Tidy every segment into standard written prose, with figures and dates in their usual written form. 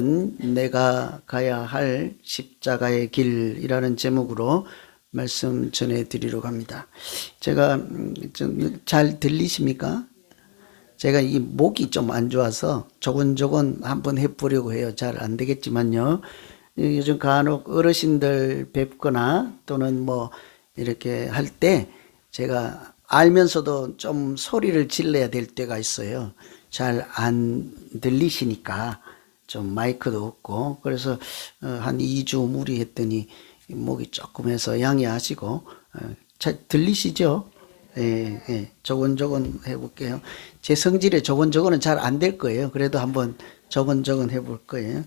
내가 가야 할 십자가의 길이라는 제목으로 말씀 전해드리려고 합니다. 제가 잘 들리십니까? 제가 이 목이 좀 안 좋아서 조곤조곤 한번 해보려고 해요. 잘 안 되겠지만요. 요즘 간혹 어르신들 뵙거나 또는 뭐 이렇게 할 때 제가 알면서도 좀 소리를 질러야 될 때가 있어요. 잘 안 들리시니까. 좀 마이크도 없고 그래서 한 2주 무리했더니 목이 조금 해서 양해하시고 잘 들리시죠? 예, 예. 조곤조곤 해볼게요. 제 성질에 조곤조곤은 잘 안 될 거예요. 그래도 한번 조곤조곤 해볼 거예요.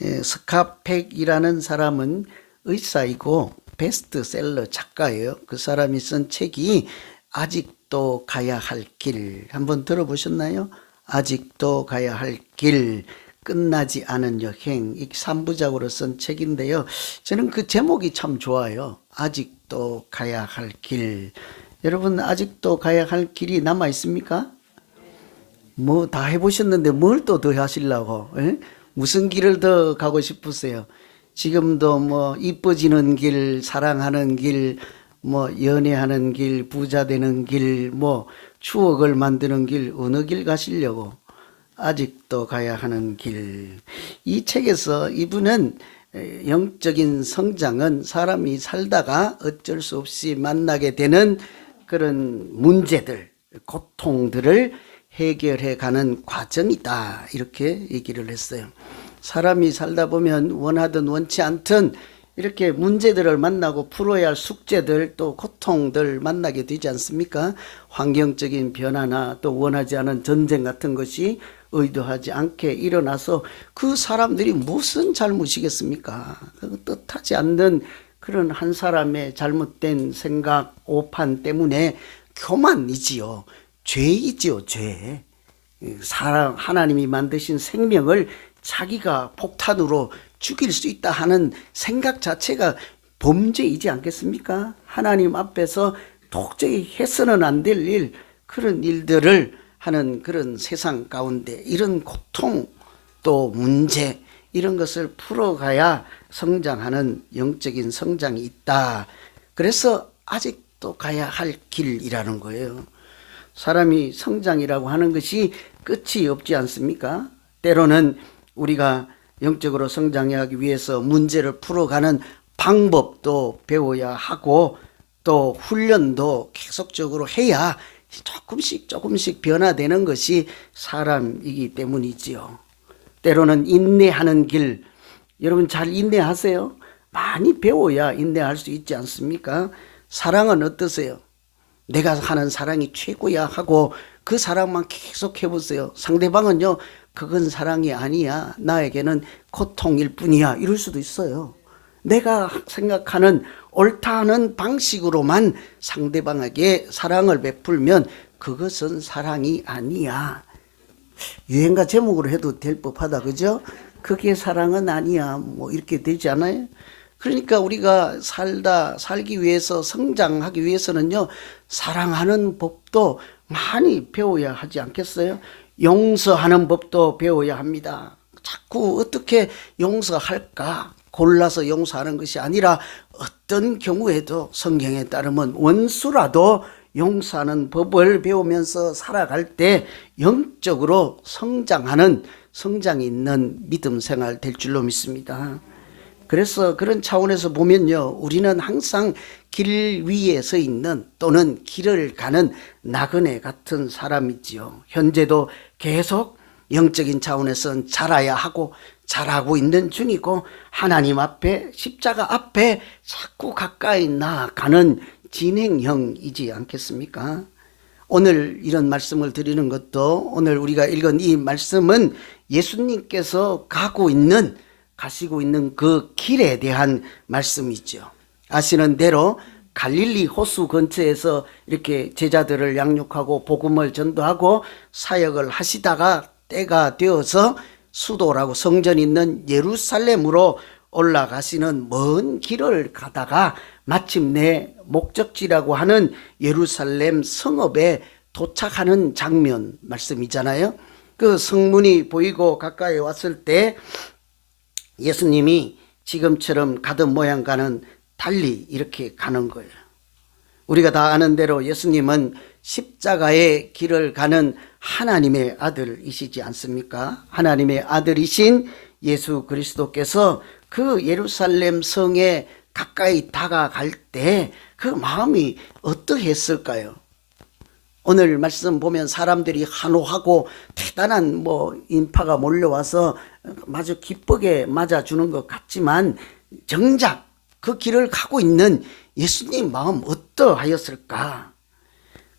예, 스카펙이라는 사람은 의사이고 베스트셀러 작가예요. 그 사람이 쓴 책이 아직도 가야 할 길 한번 들어보셨나요? 아직도 가야 할 길, 끝나지 않은 여행, 이 3부작으로 쓴 책인데요. 저는 그 제목이 참 좋아요. 아직도 가야 할 길. 여러분 아직도 가야 할 길이 남아 있습니까? 뭐 다 해보셨는데 뭘 또 더 하시려고? 에? 무슨 길을 더 가고 싶으세요? 지금도 뭐 이뻐지는 길, 사랑하는 길, 뭐 연애하는 길, 부자 되는 길, 뭐 추억을 만드는 길, 어느 길 가시려고? 아직도 가야 하는 길. 이 책에서 이분은 영적인 성장은 사람이 살다가 어쩔 수 없이 만나게 되는 그런 문제들, 고통들을 해결해 가는 과정이다. 이렇게 얘기를 했어요. 사람이 살다 보면 원하든 원치 않든 이렇게 문제들을 만나고 풀어야 할 숙제들 또 고통들 만나게 되지 않습니까? 환경적인 변화나 또 원하지 않은 전쟁 같은 것이 의도하지 않게 일어나서 그 사람들이 무슨 잘못이겠습니까? 뜻하지 않는 그런 한 사람의 잘못된 생각, 오판 때문에 교만이지요. 죄이지요, 죄. 사람, 하나님이 만드신 생명을 자기가 폭탄으로 죽일 수 있다 하는 생각 자체가 범죄이지 않겠습니까? 하나님 앞에서 도저히 해서는 안 될 일, 그런 일들을 하는 그런 세상 가운데 이런 고통 또 문제 이런 것을 풀어가야 성장하는 영적인 성장이 있다. 그래서 아직도 가야 할 길이라는 거예요. 사람이 성장이라고 하는 것이 끝이 없지 않습니까? 때로는 우리가 영적으로 성장하기 위해서 문제를 풀어가는 방법도 배워야 하고 또 훈련도 계속적으로 해야 조금씩 변화되는 것이 사람이기 때문이지요. 때로는 인내하는 길, 여러분 잘 인내하세요? 많이 배워야 인내할 수 있지 않습니까? 사랑은 어떠세요? 내가 하는 사랑이 최고야 하고 그 사랑만 계속 해보세요. 상대방은요, 그건 사랑이 아니야. 나에게는 고통일 뿐이야. 이럴 수도 있어요. 내가 생각하는 옳다 하는 방식으로만 상대방에게 사랑을 베풀면 그것은 사랑이 아니야. 유행가 제목으로 해도 될 법하다, 그죠? 그게 사랑은 아니야. 뭐 이렇게 되지 않아요? 그러니까 우리가 살기 위해서 성장하기 위해서는요, 사랑하는 법도 많이 배워야 하지 않겠어요? 용서하는 법도 배워야 합니다. 자꾸 어떻게 용서할까? 골라서 용서하는 것이 아니라 어떤 경우에도 성경에 따르면 원수라도 용서하는 법을 배우면서 살아갈 때 영적으로 성장하는 성장이 있는 믿음 생활 될 줄로 믿습니다. 그래서 그런 차원에서 보면요, 우리는 항상 길 위에 서 있는 또는 길을 가는 나그네 같은 사람이지요. 현재도 계속 영적인 차원에서는 자라야 하고 잘하고 있는 중이고 하나님 앞에 십자가 앞에 자꾸 가까이 나아가는 진행형이지 않겠습니까? 오늘 이런 말씀을 드리는 것도 오늘 우리가 읽은 이 말씀은 예수님께서 가시고 있는 그 길에 대한 말씀이죠. 아시는 대로 갈릴리 호수 근처에서 이렇게 제자들을 양육하고 복음을 전도하고 사역을 하시다가 때가 되어서 수도라고 성전이 있는 예루살렘으로 올라가시는 먼 길을 가다가 마침내 목적지라고 하는 예루살렘 성읍에 도착하는 장면 말씀이잖아요. 그 성문이 보이고 가까이 왔을 때 예수님이 지금처럼 가던 모양과는 달리 이렇게 가는 거예요. 우리가 다 아는 대로 예수님은 십자가의 길을 가는 하나님의 아들이시지 않습니까? 하나님의 아들이신 예수 그리스도께서 그 예루살렘 성에 가까이 다가갈 때 그 마음이 어떠했을까요? 오늘 말씀 보면 사람들이 한호하고 대단한 인파가 몰려와서 마주 기쁘게 맞아주는 것 같지만 정작 그 길을 가고 있는 예수님 마음 어떠하였을까?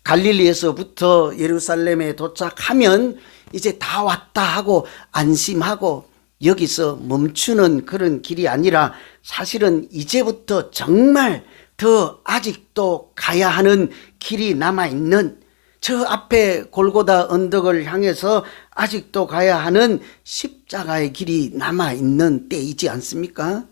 갈릴리에서부터 예루살렘에 도착하면 이제 다 왔다 하고 안심하고 여기서 멈추는 그런 길이 아니라 사실은 이제부터 정말 더 아직도 가야 하는 길이 남아있는, 저 앞에 골고다 언덕을 향해서 아직도 가야 하는 십자가의 길이 남아있는 때이지 않습니까?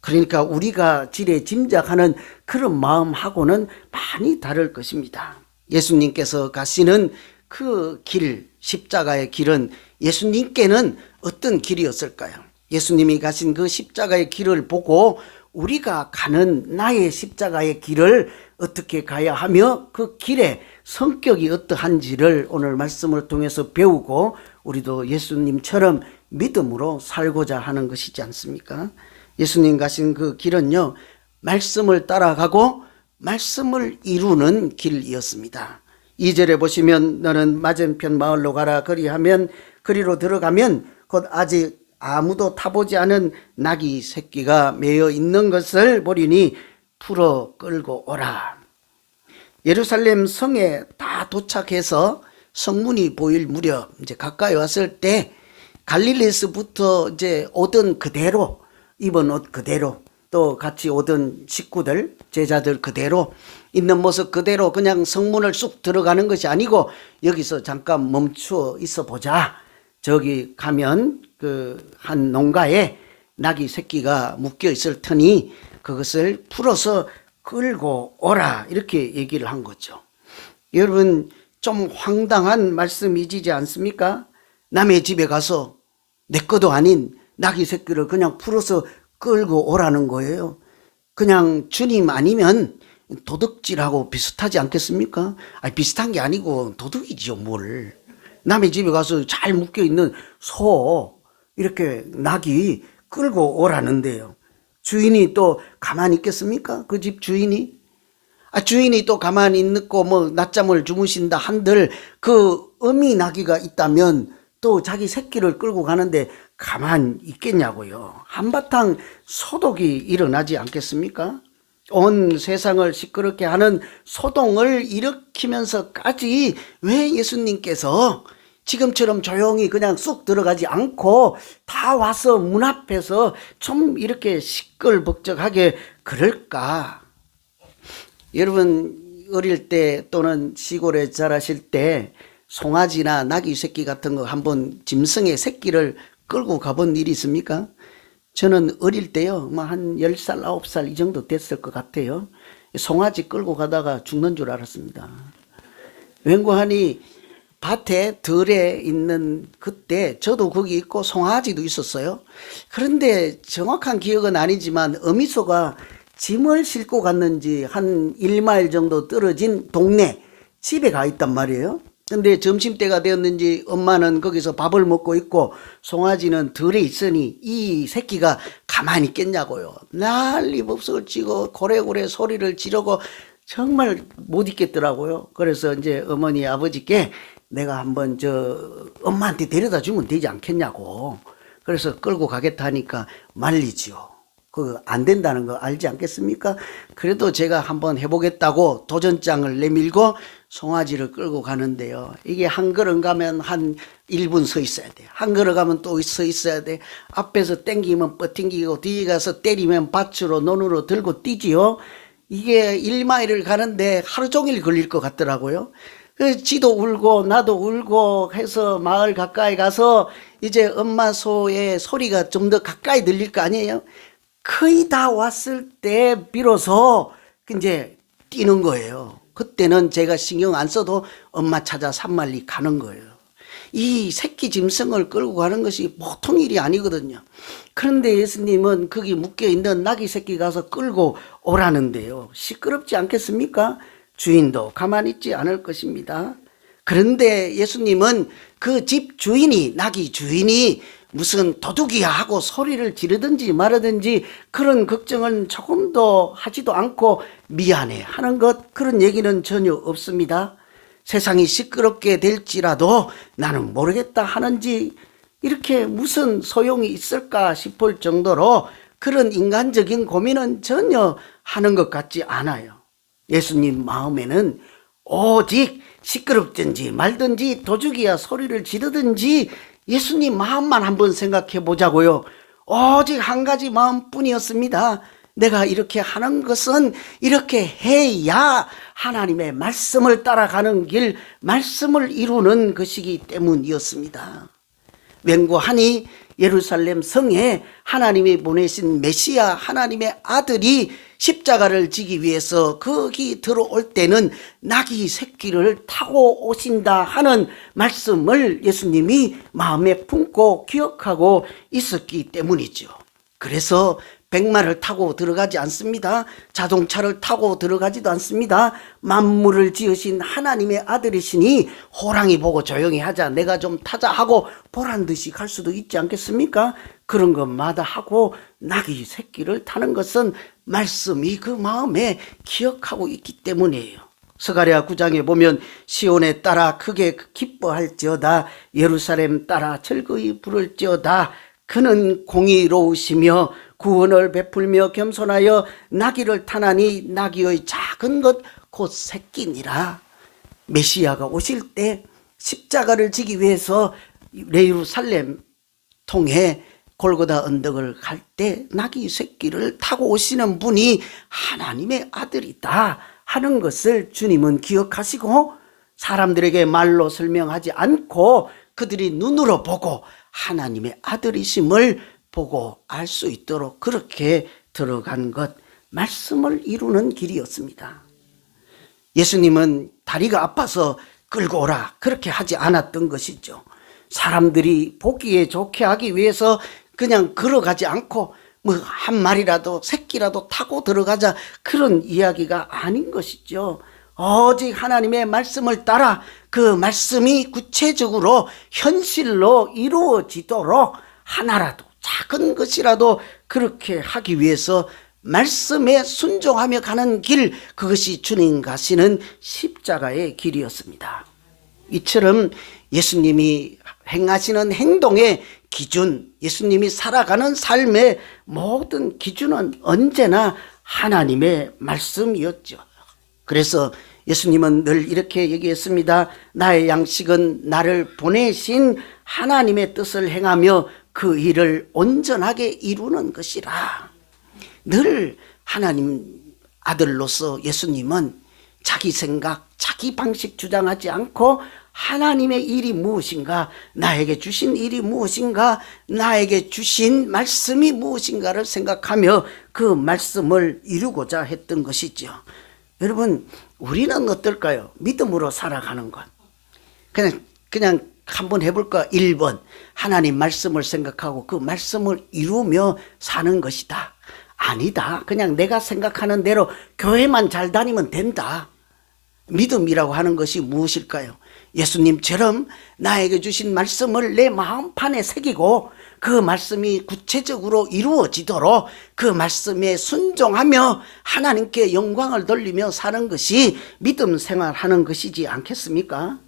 그러니까 우리가 지레 짐작하는 그런 마음하고는 많이 다를 것입니다. 예수님께서 가시는 그 길, 십자가의 길은 예수님께는 어떤 길이었을까요? 예수님이 가신 그 십자가의 길을 보고 우리가 가는 나의 십자가의 길을 어떻게 가야 하며 그 길의 성격이 어떠한지를 오늘 말씀을 통해서 배우고 우리도 예수님처럼 믿음으로 살고자 하는 것이지 않습니까? 예수님 가신 그 길은요, 말씀을 따라가고 말씀을 이루는 길이었습니다. 2절에 보시면 너는 맞은편 마을로 가라. 그리하면 그리로 들어가면 곧 아직 아무도 타보지 않은 나귀 새끼가 매여 있는 것을 보리니 풀어 끌고 오라. 예루살렘 성에 다 도착해서 성문이 보일 무렵 이제 가까이 왔을 때 갈릴리에서부터 이제 오던 그대로, 입은 옷 그대로, 또 같이 오던 식구들, 제자들 그대로 있는 모습 그대로 그냥 성문을 쑥 들어가는 것이 아니고 여기서 잠깐 멈추어 있어 보자. 저기 가면 그 한 농가에 나귀 새끼가 묶여 있을 테니 그것을 풀어서 끌고 오라. 이렇게 얘기를 한 거죠. 여러분, 좀 황당한 말씀이지 않습니까? 남의 집에 가서 내 것도 아닌 나귀 새끼를 그냥 풀어서 끌고 오라는 거예요. 그냥 주님 아니면 도둑질하고 비슷하지 않겠습니까? 아니, 비슷한 게 아니고 도둑이죠, 뭘. 남의 집에 가서 잘 묶여있는 소, 이렇게 나귀 끌고 오라는데요. 주인이 또 가만히 있겠습니까? 그 집 주인이? 주인이 또 가만히 있고 낮잠을 주무신다 한들 그 어미 나귀가 있다면 또 자기 새끼를 끌고 가는데 가만히 있겠냐고요. 한바탕 소독이 일어나지 않겠습니까? 온 세상을 시끄럽게 하는 소동을 일으키면서까지 왜 예수님께서 지금처럼 조용히 그냥 쑥 들어가지 않고 다 와서 문 앞에서 좀 이렇게 시끌벅적하게 그럴까? 여러분, 어릴 때 또는 시골에 자라실 때 송아지나 나귀 새끼 같은 거 한번 짐승의 새끼를 끌고 가본 일이 있습니까? 저는 어릴 때요, 한 10살, 9살 이 정도 됐을 것 같아요. 송아지 끌고 가다가 죽는 줄 알았습니다. 웬고하니 밭에 들에 있는 그때 저도 거기 있고 송아지도 있었어요. 그런데 정확한 기억은 아니지만 어미소가 짐을 싣고 갔는지 한 1마일 정도 떨어진 동네 집에 가 있단 말이에요. 근데 점심때가 되었는지 엄마는 거기서 밥을 먹고 있고 송아지는 들에 있으니 이 새끼가 가만히 있겠냐고요. 난리법석을 치고 고래고래 소리를 지르고 정말 못 있겠더라고요. 그래서 이제 어머니 아버지께 내가 한번 엄마한테 데려다 주면 되지 않겠냐고. 그래서 끌고 가겠다 하니까 말리지요. 그거 안 된다는 거 알지 않겠습니까? 그래도 제가 한번 해보겠다고 도전장을 내밀고 송아지를 끌고 가는데요. 이게 한 걸음 가면 한 1분 서 있어야 돼. 한 걸음 가면 또 서 있어야 돼. 앞에서 땡기면 뻗팅기고 뒤에 가서 때리면 밭으로 논으로 들고 뛰지요. 이게 1마일을 가는데 하루 종일 걸릴 것 같더라고요. 그래서 지도 울고 나도 울고 해서 마을 가까이 가서 이제 엄마 소의 소리가 좀 더 가까이 들릴 거 아니에요. 거의 다 왔을 때 비로소 이제 뛰는 거예요. 그때는 제가 신경 안 써도 엄마 찾아 산만리 가는 거예요. 이 새끼 짐승을 끌고 가는 것이 보통 일이 아니거든요. 그런데 예수님은 거기 묶여있는 나귀 새끼 가서 끌고 오라는데요. 시끄럽지 않겠습니까? 주인도 가만히 있지 않을 것입니다. 그런데 예수님은 그 집 주인이, 나귀 주인이 무슨 도둑이야 하고 소리를 지르든지 말하든지 그런 걱정은 조금도 하지도 않고 미안해 하는 것, 그런 얘기는 전혀 없습니다. 세상이 시끄럽게 될지라도 나는 모르겠다 하는지 이렇게 무슨 소용이 있을까 싶을 정도로 그런 인간적인 고민은 전혀 하는 것 같지 않아요. 예수님 마음에는 오직 시끄럽든지 말든지 도둑이야 소리를 지르든지 예수님 마음만 한번 생각해 보자고요. 오직 한 가지 마음뿐이었습니다. 내가 이렇게 하는 것은 이렇게 해야 하나님의 말씀을 따라가는 길, 말씀을 이루는 것이기 때문이었습니다. 맹고하니 예루살렘 성에 하나님이 보내신 메시아 하나님의 아들이 십자가를 지기 위해서 거기 들어올 때는 나귀 새끼를 타고 오신다 하는 말씀을 예수님이 마음에 품고 기억하고 있었기 때문이죠. 그래서 백마를 타고 들어가지 않습니다. 자동차를 타고 들어가지도 않습니다. 만물을 지으신 하나님의 아들이시니 호랑이 보고 조용히 하자, 내가 좀 타자 하고 보란 듯이 갈 수도 있지 않겠습니까? 그런 것마다 하고 나귀 새끼를 타는 것은 말씀이 그 마음에 기억하고 있기 때문이에요. 스가랴 9장에 보면 시온에 따라 크게 기뻐할지어다, 예루살렘 따라 즐거이 부를지어다. 그는 공의로우시며 구원을 베풀며 겸손하여 나귀를 타나니 나귀의 작은 것 곧 새끼니라. 메시아가 오실 때 십자가를 지기 위해서 예루살렘 통해 골고다 언덕을 갈 때 나귀 새끼를 타고 오시는 분이 하나님의 아들이다 하는 것을 주님은 기억하시고 사람들에게 말로 설명하지 않고 그들이 눈으로 보고 하나님의 아들이심을 보고 알 수 있도록 그렇게 들어간 것, 말씀을 이루는 길이었습니다. 예수님은 다리가 아파서 끌고 오라 그렇게 하지 않았던 것이죠. 사람들이 보기에 좋게 하기 위해서 그냥 걸어가지 않고 뭐 한 마리라도 새끼라도 타고 들어가자 그런 이야기가 아닌 것이죠. 오직 하나님의 말씀을 따라 그 말씀이 구체적으로 현실로 이루어지도록 하나라도 작은 것이라도 그렇게 하기 위해서 말씀에 순종하며 가는 길, 그것이 주님 가시는 십자가의 길이었습니다. 이처럼 예수님이 행하시는 행동의 기준, 예수님이 살아가는 삶의 모든 기준은 언제나 하나님의 말씀이었죠. 그래서 예수님은 늘 이렇게 얘기했습니다. 나의 양식은 나를 보내신 하나님의 뜻을 행하며 그 일을 온전하게 이루는 것이라. 늘 하나님 아들로서 예수님은 자기 생각, 자기 방식 주장하지 않고 하나님의 일이 무엇인가, 나에게 주신 일이 무엇인가, 나에게 주신 말씀이 무엇인가를 생각하며 그 말씀을 이루고자 했던 것이죠. 여러분, 우리는 어떨까요? 믿음으로 살아가는 것. 그냥 한번 해볼까? 1번, 하나님 말씀을 생각하고 그 말씀을 이루며 사는 것이다. 아니다. 그냥 내가 생각하는 대로 교회만 잘 다니면 된다. 믿음이라고 하는 것이 무엇일까요? 예수님처럼 나에게 주신 말씀을 내 마음판에 새기고 그 말씀이 구체적으로 이루어지도록 그 말씀에 순종하며 하나님께 영광을 돌리며 사는 것이 믿음 생활하는 것이지 않겠습니까?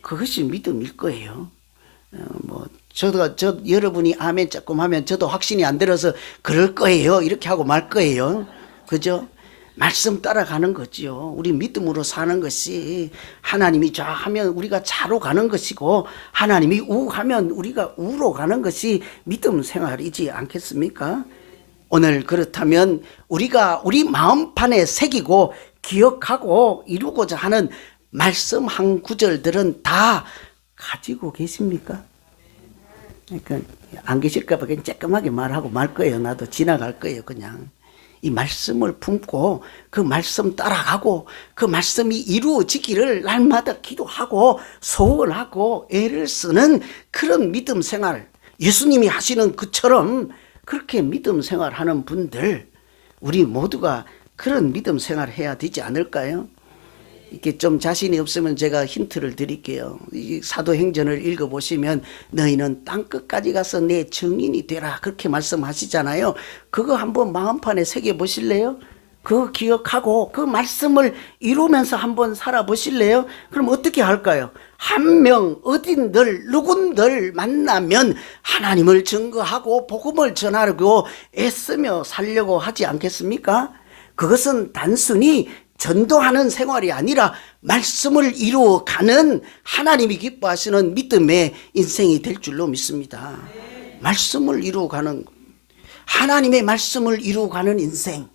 그것이 믿음일 거예요. 여러분이 아멘 조금 하면 저도 확신이 안 들어서 그럴 거예요. 이렇게 하고 말 거예요. 그죠? 말씀 따라가는 거지요. 우리 믿음으로 사는 것이 하나님이 좌 하면 우리가 좌로 가는 것이고 하나님이 우 하면 우리가 우로 가는 것이 믿음 생활이지 않겠습니까? 오늘 그렇다면 우리가 우리 마음판에 새기고 기억하고 이루고자 하는 말씀 한 구절들은 다 가지고 계십니까? 그러니까 안 계실까 봐 그냥 쬐끔하게 말하고 말 거예요. 나도 지나갈 거예요. 그냥 이 말씀을 품고 그 말씀 따라가고 그 말씀이 이루어지기를 날마다 기도하고 소원하고 애를 쓰는 그런 믿음 생활, 예수님이 하시는 그처럼 그렇게 믿음 생활하는 분들, 우리 모두가 그런 믿음 생활 해야 되지 않을까요? 이렇게 좀 자신이 없으면 제가 힌트를 드릴게요. 이 사도행전을 읽어보시면 너희는 땅끝까지 가서 내 증인이 되라 그렇게 말씀하시잖아요. 그거 한번 마음판에 새겨보실래요? 그거 기억하고 그 말씀을 이루면서 한번 살아보실래요? 그럼 어떻게 할까요? 한 명 어딘들 누군들 만나면 하나님을 증거하고 복음을 전하고 애쓰며 살려고 하지 않겠습니까? 그것은 단순히 전도하는 생활이 아니라 말씀을 이루어가는 하나님이 기뻐하시는 믿음의 인생이 될 줄로 믿습니다. 말씀을 이루어가는, 하나님의 말씀을 이루어가는 인생,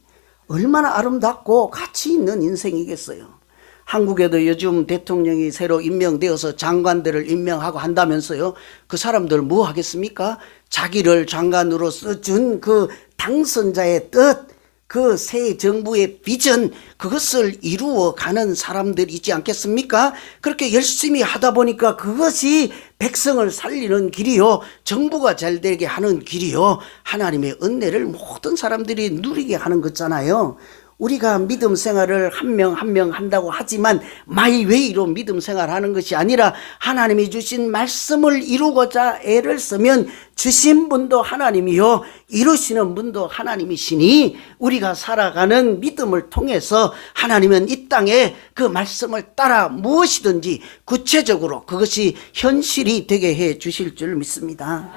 얼마나 아름답고 가치 있는 인생이겠어요. 한국에도 요즘 대통령이 새로 임명되어서 장관들을 임명하고 한다면서요. 그 사람들 뭐 하겠습니까? 자기를 장관으로 써준 그 당선자의 뜻, 그 새 정부의 비전, 그것을 이루어가는 사람들이지 않겠습니까? 그렇게 열심히 하다 보니까 그것이 백성을 살리는 길이요, 정부가 잘 되게 하는 길이요, 하나님의 은혜를 모든 사람들이 누리게 하는 거잖아요. 우리가 믿음 생활을 한 명 한 명 한다고 하지만 마이웨이로 믿음 생활하는 것이 아니라 하나님이 주신 말씀을 이루고자 애를 쓰면 주신 분도 하나님이요 이루시는 분도 하나님이시니 우리가 살아가는 믿음을 통해서 하나님은 이 땅에 그 말씀을 따라 무엇이든지 구체적으로 그것이 현실이 되게 해 주실 줄 믿습니다.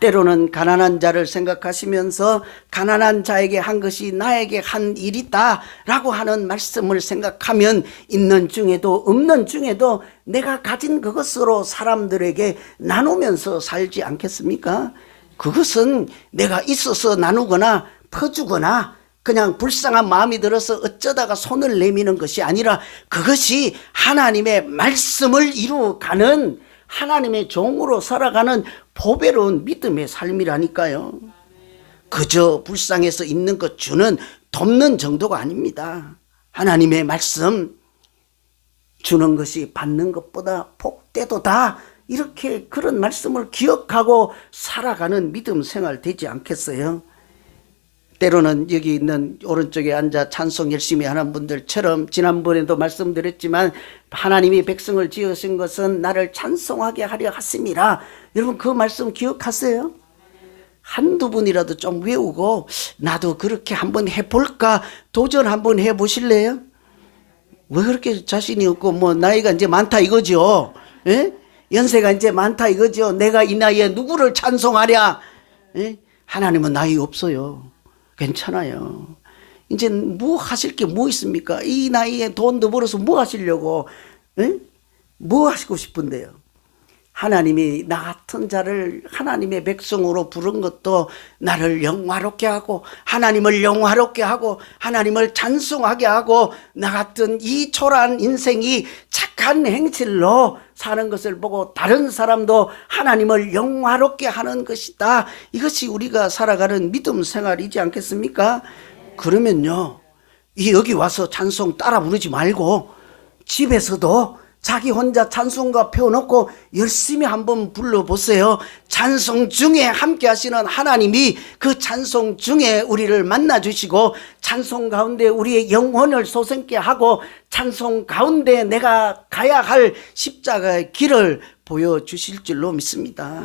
때로는 가난한 자를 생각하시면서 가난한 자에게 한 것이 나에게 한 일이다 라고 하는 말씀을 생각하면 있는 중에도 없는 중에도 내가 가진 그것으로 사람들에게 나누면서 살지 않겠습니까? 그것은 내가 있어서 나누거나 퍼주거나 그냥 불쌍한 마음이 들어서 어쩌다가 손을 내미는 것이 아니라 그것이 하나님의 말씀을 이루어가는 하나님의 종으로 살아가는 보배로운 믿음의 삶이라니까요. 그저 불쌍해서 있는 것 주는 돕는 정도가 아닙니다. 하나님의 말씀 주는 것이 받는 것보다 복되도다, 이렇게 그런 말씀을 기억하고 살아가는 믿음 생활 되지 않겠어요? 때로는 여기 있는 오른쪽에 앉아 찬송 열심히 하는 분들처럼 지난번에도 말씀드렸지만 하나님이 백성을 지으신 것은 나를 찬송하게 하려 하심이라. 여러분 그 말씀 기억하세요? 한두 분이라도 좀 외우고 나도 그렇게 한번 해볼까 도전 한번 해보실래요? 왜 그렇게 자신이 없고 뭐 나이가 이제 많다 이거죠? 예? 연세가 이제 많다 이거죠? 내가 이 나이에 누구를 찬송하랴? 예? 하나님은 나이 없어요. 괜찮아요. 이제 뭐 하실 게 뭐 있습니까? 이 나이에 돈도 벌어서 뭐 하시려고, 에? 뭐 하시고 싶은데요? 하나님이 나 같은 자를 하나님의 백성으로 부른 것도 나를 영화롭게 하고 하나님을 영화롭게 하고 하나님을 찬송하게 하고 나 같은 이 초라한 인생이 착한 행실로 사는 것을 보고 다른 사람도 하나님을 영화롭게 하는 것이다. 이것이 우리가 살아가는 믿음 생활이지 않겠습니까? 그러면요, 여기 와서 찬송 따라 부르지 말고 집에서도 자기 혼자 찬송가 펴놓고 열심히 한번 불러보세요. 찬송 중에 함께 하시는 하나님이 그 찬송 중에 우리를 만나주시고 찬송 가운데 우리의 영혼을 솟게 하고 찬송 가운데 내가 가야 할 십자가의 길을 보여주실 줄로 믿습니다.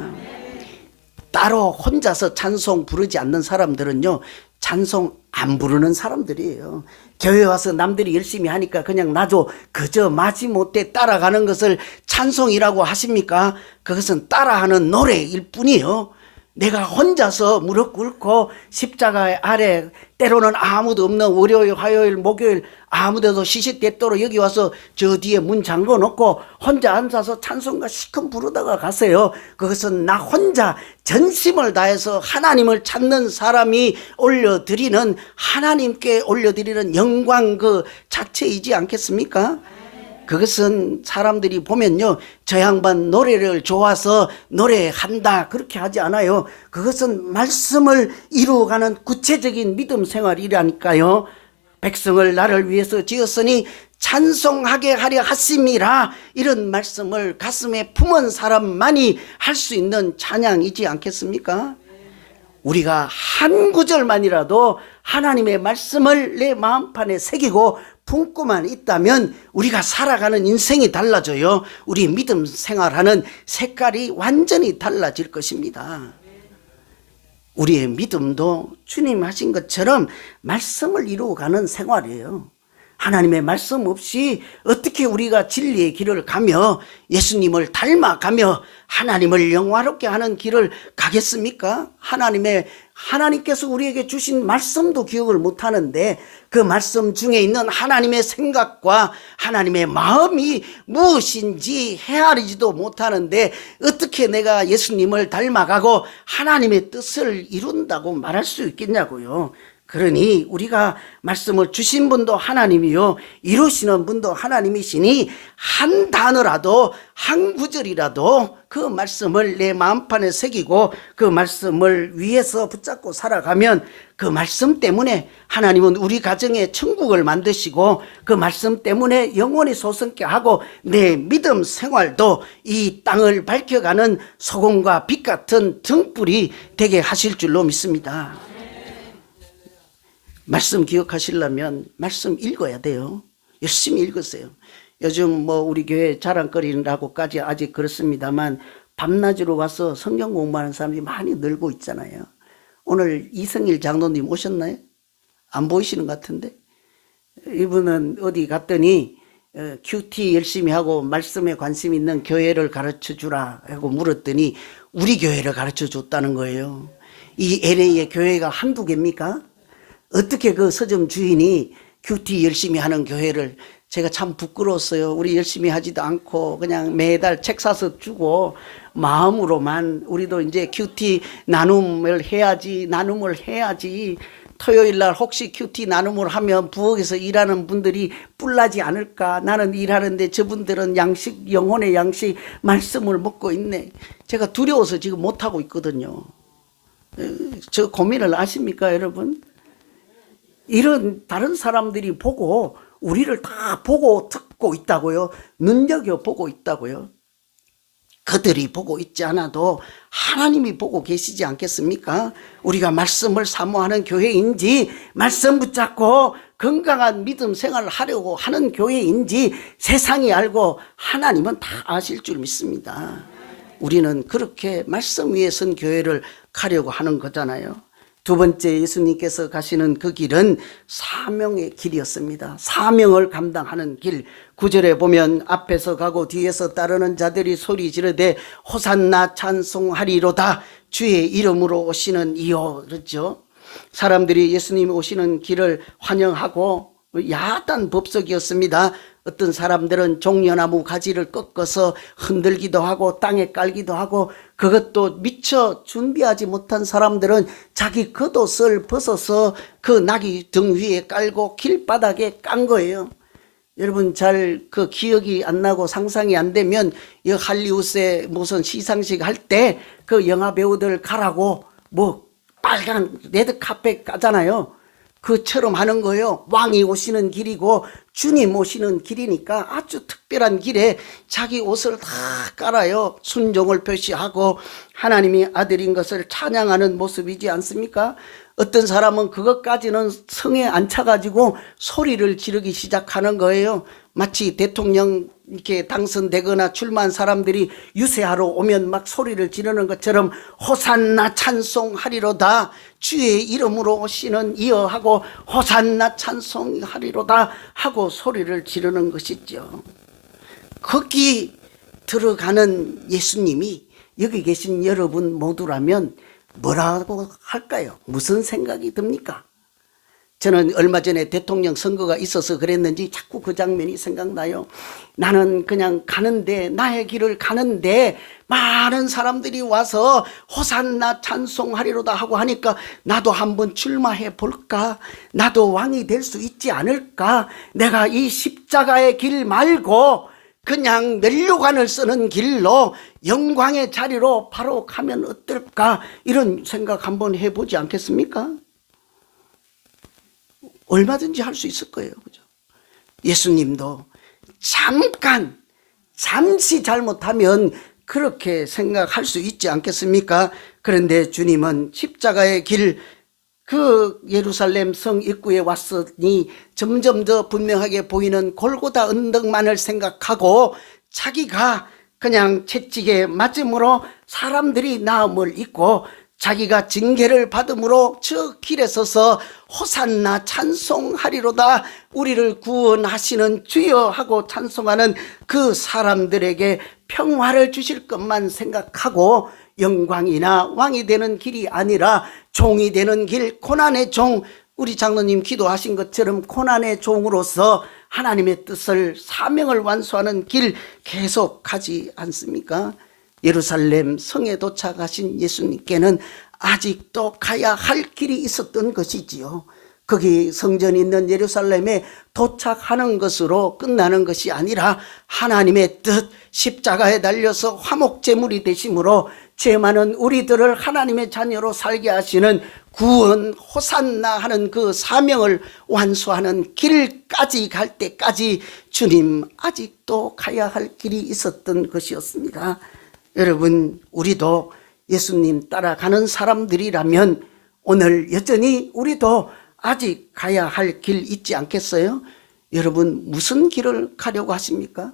따로 혼자서 찬송 부르지 않는 사람들은요, 찬송 안 부르는 사람들이에요. 교회 와서 남들이 열심히 하니까 그냥 나도 그저 마지못해 따라가는 것을 찬송이라고 하십니까? 그것은 따라하는 노래일 뿐이에요. 내가 혼자서 무릎 꿇고 십자가 아래 때로는 아무도 없는 월요일, 화요일, 목요일 아무데도 시시때때로 여기 와서 저 뒤에 문 잠궈 놓고 혼자 앉아서 찬송가 시큼 부르다가 가세요. 그것은 나 혼자 전심을 다해서 하나님을 찾는 사람이 올려드리는, 하나님께 올려드리는 영광 그 자체이지 않겠습니까? 그것은 사람들이 보면요, 저 양반 노래를 좋아서 노래한다 그렇게 하지 않아요. 그것은 말씀을 이루어가는 구체적인 믿음 생활이라니까요. 백성을 나를 위해서 지었으니 찬송하게 하려 하심이라, 이런 말씀을 가슴에 품은 사람만이 할 수 있는 찬양이지 않겠습니까? 우리가 한 구절만이라도 하나님의 말씀을 내 마음판에 새기고 품고만 있다면 우리가 살아가는 인생이 달라져요. 우리 믿음 생활하는 색깔이 완전히 달라질 것입니다. 우리의 믿음도 주님 하신 것처럼 말씀을 이루어가는 생활이에요. 하나님의 말씀 없이 어떻게 우리가 진리의 길을 가며 예수님을 닮아가며 하나님을 영화롭게 하는 길을 가겠습니까? 하나님께서 우리에게 주신 말씀도 기억을 못하는데 그 말씀 중에 있는 하나님의 생각과 하나님의 마음이 무엇인지 헤아리지도 못하는데 어떻게 내가 예수님을 닮아가고 하나님의 뜻을 이룬다고 말할 수 있겠냐고요. 그러니 우리가 말씀을 주신 분도 하나님이요 이루시는 분도 하나님이시니 한 단어라도 한 구절이라도 그 말씀을 내 마음판에 새기고 그 말씀을 위에서 붙잡고 살아가면 그 말씀 때문에 하나님은 우리 가정에 천국을 만드시고 그 말씀 때문에 영원히 소성케 하고 내 믿음 생활도 이 땅을 밝혀가는 소금과 빛 같은 등불이 되게 하실 줄로 믿습니다. 말씀 기억하시려면 말씀 읽어야 돼요. 열심히 읽으세요. 요즘 우리 교회 자랑거리라고까지 아직 그렇습니다만 밤낮으로 와서 성경 공부하는 사람들이 많이 늘고 있잖아요. 오늘 이성일 장로님 오셨나요? 안 보이시는 것 같은데. 이분은 어디 갔더니 큐티 열심히 하고 말씀에 관심 있는 교회를 가르쳐 주라 하고 물었더니 우리 교회를 가르쳐 줬다는 거예요. 이 LA의 교회가 한두 개입니까? 어떻게 그 서점 주인이 큐티 열심히 하는 교회를, 제가 참 부끄러웠어요. 우리 열심히 하지도 않고 그냥 매달 책 사서 주고 마음으로만 우리도 이제 큐티 나눔을 해야지 토요일 날 혹시 큐티 나눔을 하면 부엌에서 일하는 분들이 뿔나지 않을까. 나는 일하는데 저분들은 양식, 영혼의 양식 말씀을 먹고 있네. 제가 두려워서 지금 못하고 있거든요. 저 고민을 아십니까 여러분? 이런 다른 사람들이 보고 우리를 다 보고 듣고 있다고요. 눈여겨보고 있다고요. 그들이 보고 있지 않아도 하나님이 보고 계시지 않겠습니까? 우리가 말씀을 사모하는 교회인지 말씀 붙잡고 건강한 믿음 생활을 하려고 하는 교회인지 세상이 알고 하나님은 다 아실 줄 믿습니다. 우리는 그렇게 말씀 위에 선 교회를 가려고 하는 거잖아요. 두 번째 예수님께서 가시는 그 길은 사명의 길이었습니다. 사명을 감당하는 길. 9절에 보면 앞에서 가고 뒤에서 따르는 자들이 소리 지르되 호산나 찬송하리로다 주의 이름으로 오시는 이요 그렇죠. 사람들이 예수님이 오시는 길을 환영하고 야단 법석이었습니다. 어떤 사람들은 종려나무 가지를 꺾어서 흔들기도 하고 땅에 깔기도 하고, 그것도 미처 준비하지 못한 사람들은 자기 겉옷을 벗어서 그 나귀 등 위에 깔고 길바닥에 깐 거예요. 여러분 잘 그 기억이 안 나고 상상이 안 되면 이 할리우드에 무슨 시상식 할 때 그 영화 배우들 가라고 빨간 레드카펫 까잖아요. 그처럼 하는 거예요. 왕이 오시는 길이고 주님 오시는 길이니까 아주 특별한 길에 자기 옷을 다 깔아요. 순종을 표시하고 하나님이 아들인 것을 찬양하는 모습이지 않습니까? 어떤 사람은 그것까지는 성에 안 차가지고 소리를 지르기 시작하는 거예요. 마치 대통령 이렇게 당선되거나 출마한 사람들이 유세하러 오면 막 소리를 지르는 것처럼 호산나 찬송하리로다 주의 이름으로 오시는 이어 하고 호산나 찬송하리로다 하고 소리를 지르는 것이죠. 거기 들어가는 예수님이 여기 계신 여러분 모두라면 뭐라고 할까요? 무슨 생각이 듭니까? 저는 얼마 전에 대통령 선거가 있어서 그랬는지 자꾸 그 장면이 생각나요. 나는 그냥 가는데, 나의 길을 가는데 많은 사람들이 와서 호산나 찬송하리로다 하고 하니까 나도 한번 출마해 볼까? 나도 왕이 될 수 있지 않을까? 내가 이 십자가의 길 말고 그냥 면류관을 쓰는 길로 영광의 자리로 바로 가면 어떨까? 이런 생각 한번 해보지 않겠습니까? 얼마든지 할 수 있을 거예요. 그죠? 예수님도 잠시 잘못하면 그렇게 생각할 수 있지 않겠습니까? 그런데 주님은 십자가의 길, 그 예루살렘 성 입구에 왔으니 점점 더 분명하게 보이는 골고다 언덕만을 생각하고 자기가 그냥 채찍에 맞음으로 사람들이 나음을 입고 자기가 징계를 받음으로 저 길에 서서 호산나 찬송하리로다, 우리를 구원하시는 주여 하고 찬송하는 그 사람들에게 평화를 주실 것만 생각하고 영광이나 왕이 되는 길이 아니라 종이 되는 길, 고난의 종, 우리 장로님 기도하신 것처럼 고난의 종으로서 하나님의 뜻을, 사명을 완수하는 길 계속 가지 않습니까? 예루살렘 성에 도착하신 예수님께는 아직도 가야 할 길이 있었던 것이지요. 거기 성전이 있는 예루살렘에 도착하는 것으로 끝나는 것이 아니라 하나님의 뜻, 십자가에 달려서 화목제물이 되심으로 죄 많은 우리들을 하나님의 자녀로 살게 하시는 구원, 호산나 하는 그 사명을 완수하는 길까지 갈 때까지 주님 아직도 가야 할 길이 있었던 것이었습니다. 여러분, 우리도 예수님 따라가는 사람들이라면 오늘 여전히 우리도 아직 가야 할 길 있지 않겠어요? 여러분, 무슨 길을 가려고 하십니까?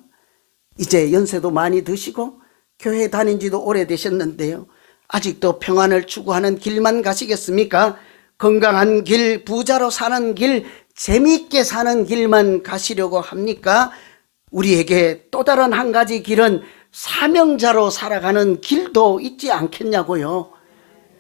이제 연세도 많이 드시고 교회 다닌 지도 오래되셨는데요, 아직도 평안을 추구하는 길만 가시겠습니까? 건강한 길, 부자로 사는 길, 재미있게 사는 길만 가시려고 합니까? 우리에게 또 다른 한 가지 길은 사명자로 살아가는 길도 있지 않겠냐고요.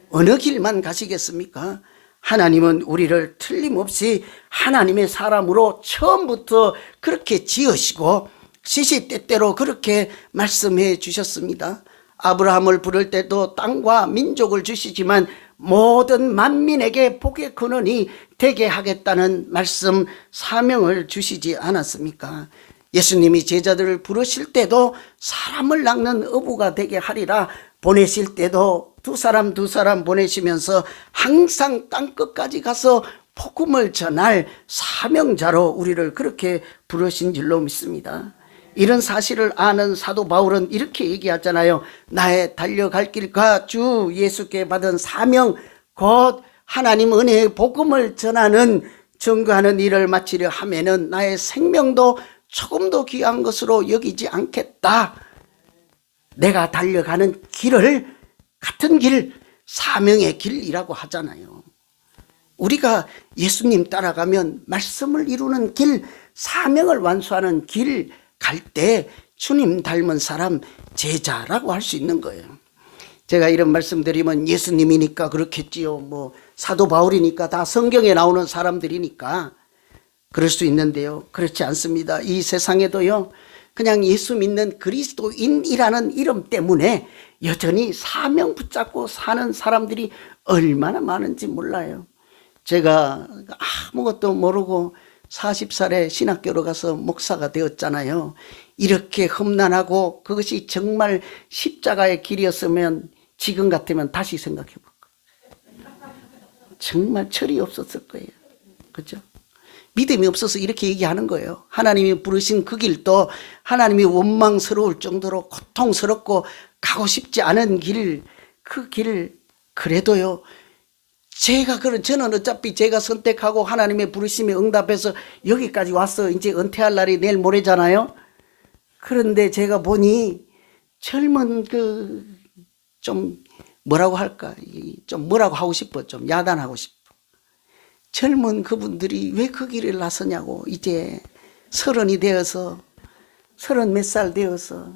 어느 길만 가시겠습니까? 하나님은 우리를 틀림없이 하나님의 사람으로 처음부터 그렇게 지으시고 시시때때로 그렇게 말씀해 주셨습니다. 아브라함을 부를 때도 땅과 민족을 주시지만 모든 만민에게 복의 근원이 되게 하겠다는 말씀, 사명을 주시지 않았습니까? 예수님이 제자들을 부르실 때도 사람을 낚는 어부가 되게 하리라 보내실 때도 두 사람 보내시면서 항상 땅끝까지 가서 복음을 전할 사명자로 우리를 그렇게 부르신 줄로 믿습니다. 이런 사실을 아는 사도 바울은 이렇게 얘기하잖아요. 나의 달려갈 길과 주 예수께 받은 사명, 곧 하나님 은혜의 복음을 전하는 증거하는 일을 마치려 하면은 나의 생명도 조금도 귀한 것으로 여기지 않겠다. 내가 달려가는 길을, 같은 길, 사명의 길이라고 하잖아요. 우리가 예수님 따라가면 말씀을 이루는 길, 사명을 완수하는 길 갈 때 주님 닮은 사람, 제자라고 할 수 있는 거예요. 제가 이런 말씀 드리면 예수님이니까 그렇겠지요, 뭐 사도 바울이니까 다 성경에 나오는 사람들이니까 그럴 수 있는데요, 그렇지 않습니다. 이 세상에도요, 그냥 예수 믿는 그리스도인이라는 이름 때문에 여전히 사명 붙잡고 사는 사람들이 얼마나 많은지 몰라요. 제가 아무것도 모르고 40살에 신학교로 가서 목사가 되었잖아요. 이렇게 험난하고 그것이 정말 십자가의 길이었으면 지금 같으면 다시 생각해 볼 거예요. 정말 철이 없었을 거예요. 그렇죠? 믿음이 없어서 이렇게 얘기하는 거예요. 하나님이 부르신 그 길도 하나님이 원망스러울 정도로 고통스럽고 가고 싶지 않은 길, 그 길을 그래도요, 저는 어차피 제가 선택하고 하나님의 부르심에 응답해서 여기까지 와서 이제 은퇴할 날이 내일 모레잖아요. 그런데 제가 보니 젊은 좀 뭐라고 할까, 좀 뭐라고 하고 싶어, 좀 야단하고 싶어. 젊은 그분들이 왜 그 길을 나서냐고. 이제 30이 되어서 30 몇 살 되어서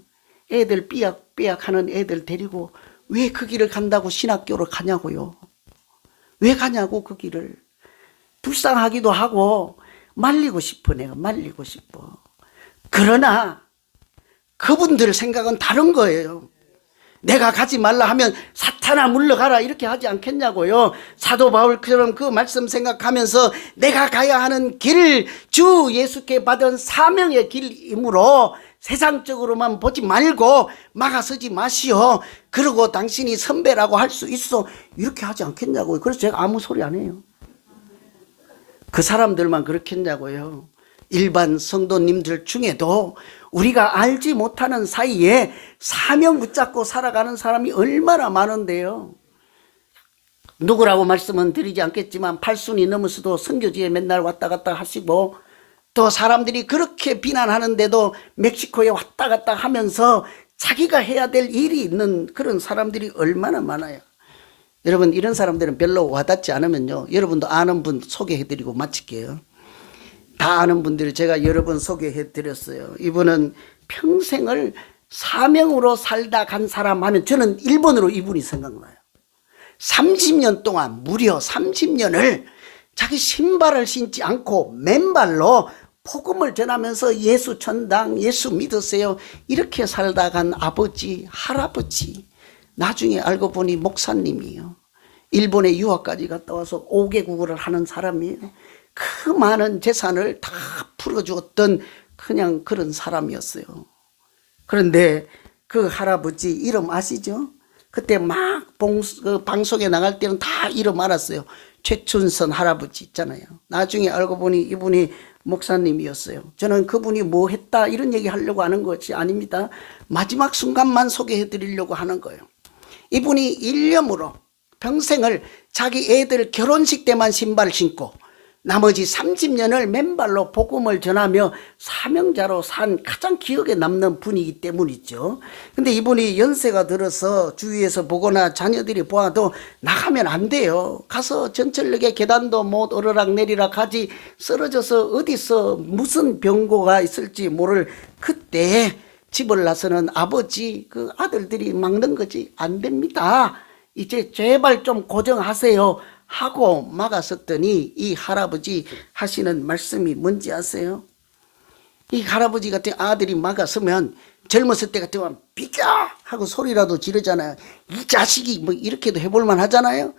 애들 삐약삐약 하는 애들 데리고 왜 그 길을 간다고 신학교로 가냐고요. 왜 가냐고. 그 길을 불쌍하기도 하고 말리고 싶어. 내가 말리고 싶어. 그러나 그분들 생각은 다른 거예요. 내가 가지 말라 하면 사탄아 물러가라 이렇게 하지 않겠냐고요. 사도 바울처럼 그 말씀 생각하면서 내가 가야 하는 길, 주 예수께 받은 사명의 길이므로 세상적으로만 보지 말고 막아서지 마시오. 그러고 당신이 선배라고 할 수 있어. 이렇게 하지 않겠냐고요. 그래서 제가 아무 소리 안 해요. 그 사람들만 그렇겠냐고요. 일반 성도님들 중에도 우리가 알지 못하는 사이에 사명 붙잡고 살아가는 사람이 얼마나 많은데요. 누구라고 말씀은 드리지 않겠지만 8순이 넘어서도 선교지에 맨날 왔다 갔다 하시고, 또 사람들이 그렇게 비난하는데도 멕시코에 왔다 갔다 하면서 자기가 해야 될 일이 있는 그런 사람들이 얼마나 많아요. 여러분, 이런 사람들은 별로 와닿지 않으면요, 여러분도 아는 분 소개해드리고 마칠게요. 다 아는 분들을 제가 여러 번 소개해드렸어요. 이분은 평생을 사명으로 살다 간 사람 하면 저는 1번으로 이분이 생각나요. 30년 동안, 무려 30년을 자기 신발을 신지 않고 맨발로 복음을 전하면서 예수 천당, 예수 믿으세요, 이렇게 살다 간 아버지, 할아버지, 나중에 알고 보니 목사님이에요. 일본에 유학까지 갔다 와서 5개국어를 하는 사람이에요. 그 많은 재산을 다 풀어주었던 그냥 그런 사람이었어요. 그런데 그 할아버지 이름 아시죠? 그때 막 방송에 나갈 때는 다 이름 알았어요. 최춘선 할아버지 있잖아요. 나중에 알고 보니 이분이 목사님이었어요. 저는 그분이 뭐 했다 이런 얘기 하려고 하는 것이 아닙니다. 마지막 순간만 소개해 드리려고 하는 거예요. 이분이 일념으로 평생을 자기 애들 결혼식 때만 신발을 신고 나머지 30년을 맨발로 복음을 전하며 사명자로 산 가장 기억에 남는 분이기 때문이죠. 근데 이분이 연세가 들어서 주위에서 보거나 자녀들이 보아도 나가면 안 돼요. 가서 전철역에 계단도 못 오르락 내리락 하지, 쓰러져서 어디서 무슨 병고가 있을지 모를 그때 집을 나서는 아버지, 그 아들들이 막는 거지. 안 됩니다. 이제 제발 좀 고정하세요 하고 막았었더니 이 할아버지 하시는 말씀이 뭔지 아세요? 이 할아버지 같은 아들이 막았으면 젊었을 때 같으면 비켜 하고 소리라도 지르잖아요. 이 자식이 뭐 이렇게도 해볼만 하잖아요.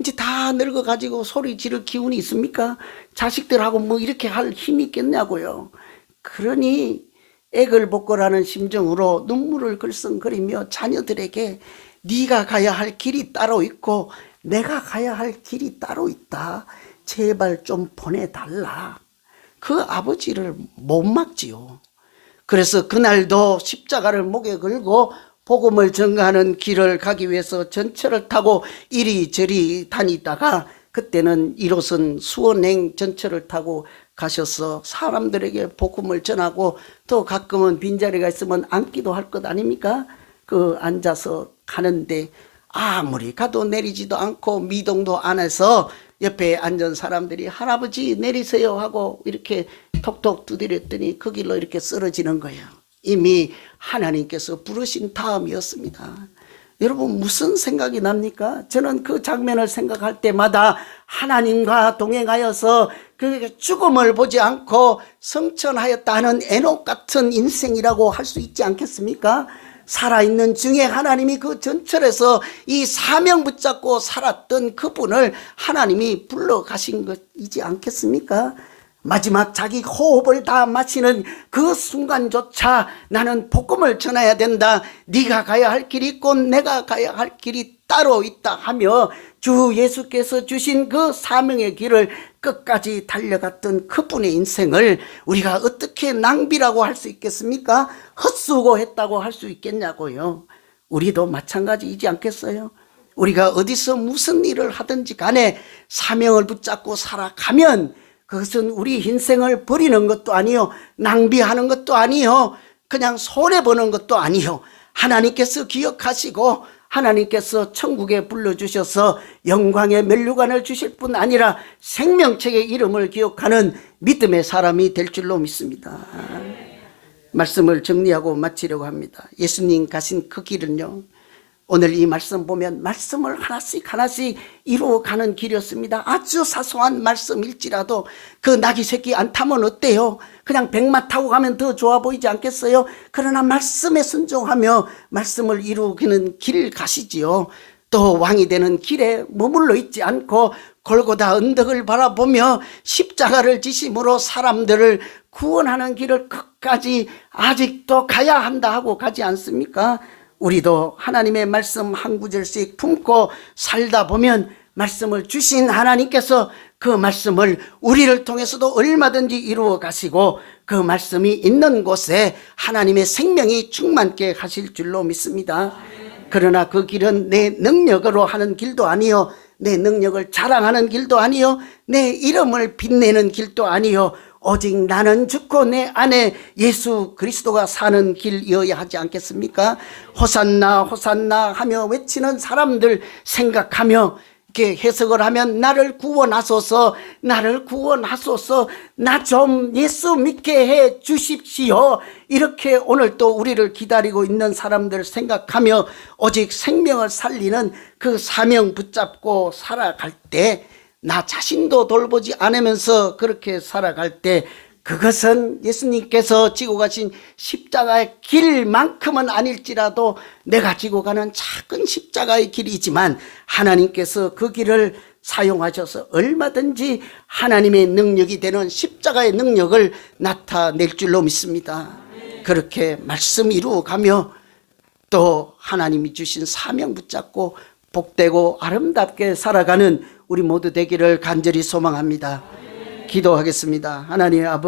이제 다 늙어가지고 소리 지를 기운이 있습니까? 자식들하고 뭐 이렇게 할 힘이 있겠냐고요. 그러니 애걸복걸하는 심정으로 눈물을 글썽거리며 자녀들에게 네가 가야 할 길이 따로 있고 내가 가야 할 길이 따로 있다. 제발 좀 보내달라. 그 아버지를 못 막지요. 그래서 그날도 십자가를 목에 걸고 복음을 전가하는 길을 가기 위해서 전철을 타고 이리저리 다니다가 그때는 1호선 수원행 전철을 타고 가셔서 사람들에게 복음을 전하고 또 가끔은 빈자리가 있으면 앉기도 할 것 아닙니까? 그 앉아서 가는데 아무리 가도 내리지도 않고 미동도 안 해서 옆에 앉은 사람들이 할아버지 내리세요 하고 이렇게 톡톡 두드렸더니 그 길로 이렇게 쓰러지는 거예요. 이미 하나님께서 부르신 다음이었습니다. 여러분 무슨 생각이 납니까? 저는 그 장면을 생각할 때마다 하나님과 동행하여서 그 죽음을 보지 않고 성천하였다는 에녹 같은 인생이라고 할 수 있지 않겠습니까? 살아있는 중에 하나님이 그 전철에서 이 사명 붙잡고 살았던 그분을 하나님이 불러가신 것이지 않겠습니까? 마지막 자기 호흡을 다 마치는 그 순간조차 나는 복음을 전해야 된다. 네가 가야 할 길이 있고 내가 가야 할 길이 따로 있다 하며 주 예수께서 주신 그 사명의 길을 끝까지 달려갔던 그분의 인생을 우리가 어떻게 낭비라고 할 수 있겠습니까? 헛수고했다고 할 수 있겠냐고요. 우리도 마찬가지이지 않겠어요? 우리가 어디서 무슨 일을 하든지 간에 사명을 붙잡고 살아가면 그것은 우리 인생을 버리는 것도 아니요, 낭비하는 것도 아니요, 그냥 손해보는 것도 아니요, 하나님께서 기억하시고 하나님께서 천국에 불러주셔서 영광의 면류관을 주실 뿐 아니라 생명책의 이름을 기억하는 믿음의 사람이 될 줄로 믿습니다. 말씀을 정리하고 마치려고 합니다. 예수님 가신 그 길은요, 오늘 이 말씀 보면 말씀을 하나씩 하나씩 이루어가는 길이었습니다. 아주 사소한 말씀일지라도 그 나귀 새끼 안 타면 어때요? 그냥 백마 타고 가면 더 좋아 보이지 않겠어요? 그러나 말씀에 순종하며 말씀을 이루기는 길 가시지요. 또 왕이 되는 길에 머물러 있지 않고 골고다 언덕을 바라보며 십자가를 지심으로 사람들을 구원하는 길을 끝까지 아직도 가야 한다 하고 가지 않습니까? 우리도 하나님의 말씀 한 구절씩 품고 살다 보면 말씀을 주신 하나님께서 그 말씀을 우리를 통해서도 얼마든지 이루어 가시고 그 말씀이 있는 곳에 하나님의 생명이 충만케 하실 줄로 믿습니다. 그러나 그 길은 내 능력으로 하는 길도 아니요, 내 능력을 자랑하는 길도 아니요 내 이름을 빛내는 길도 아니요 오직 나는 죽고 내 안에 예수 그리스도가 사는 길이어야 하지 않겠습니까? 호산나 호산나 하며 외치는 사람들 생각하며 이렇게 해석을 하면 나를 구원하소서 나를 구원하소서 나 좀 예수 믿게 해 주십시오. 이렇게 오늘 또 우리를 기다리고 있는 사람들 생각하며 오직 생명을 살리는 그 사명 붙잡고 살아갈 때 나 자신도 돌보지 않으면서 그렇게 살아갈 때 그것은 예수님께서 지고 가신 십자가의 길만큼은 아닐지라도 내가 지고 가는 작은 십자가의 길이지만 하나님께서 그 길을 사용하셔서 얼마든지 하나님의 능력이 되는 십자가의 능력을 나타낼 줄로 믿습니다. 그렇게 말씀 이루어가며 또 하나님이 주신 사명 붙잡고 복되고 아름답게 살아가는 우리 모두 되기를 간절히 소망합니다. 기도하겠습니다. 하나님 아버지